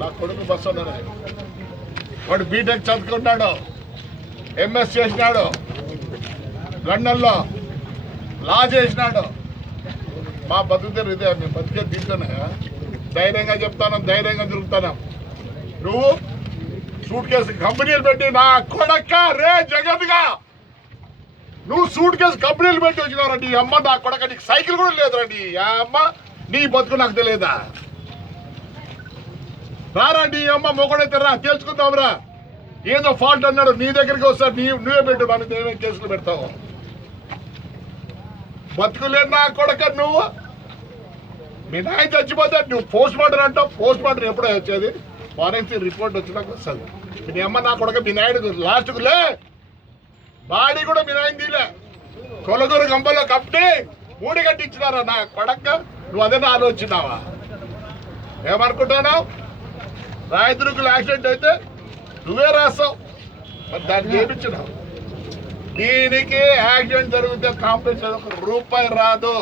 నా కొడుకు బస్సు ఉన్నాడు. వాడు బీటెక్ చదువుకున్నాడు, ఎంఎస్ చేసినాడు, లండన్లో లా చేసినాడు. మా బతుకుతారు ఇదే, మేము బతికే దీంతోనే. ధైర్యంగా చెప్తాను, ధైర్యంగా తిరుగుతాను. నువ్వు సూట్ కేసు కంపెనీలు పెట్టి నా కొడక్క రే జగత్గా నువ్వు సూట్ కేసు కంపెనీలు పెట్టి వచ్చినావు రండి. అమ్మ నా కొడక నీకు సైకిల్ కూడా లేదురండి. అమ్మ నీ బతుకు నాకు తెలియదా? రారండి అమ్మ మొగడైతే రా, తెలుసుకుందాంరా. ఏదో ఫాల్ట్ అన్నాడు, నీ దగ్గరికి వస్తాడు, నువ్వే పెట్టు, నన్ను నేనే కేసులు పెడతావు. బతుకులేదు నా కొడక. నువ్వు మీ నాయన చచ్చిపోతే నువ్వు పోస్ట్ మార్టం అంటావు. పోస్ట్ మార్టం ఎప్పుడో వచ్చేది? ఫారెన్సిక్ రిపోర్ట్ వచ్చినాక వస్తుంది. మీ అమ్మ నా కొడక మీ నాయుడు లాస్ట్కు లే బాడీ కూడా మీ నాయన తీలే. కొలగూరు గంపలో కప్పి మూడి కట్టించినారా నా కొడక. నువ్వు అదే ఆలోచించినావా? ఏమనుకుంటున్నావు? రాయదుర్గులు యాక్సిడెంట్ అయితే నువ్వే రాస్తావు, మరి దాన్ని చేయించినావు. దీనికి యాక్సిడెంట్ జరిగితే కాంపెన్సేషన్ 1 రూపాయి రాదు.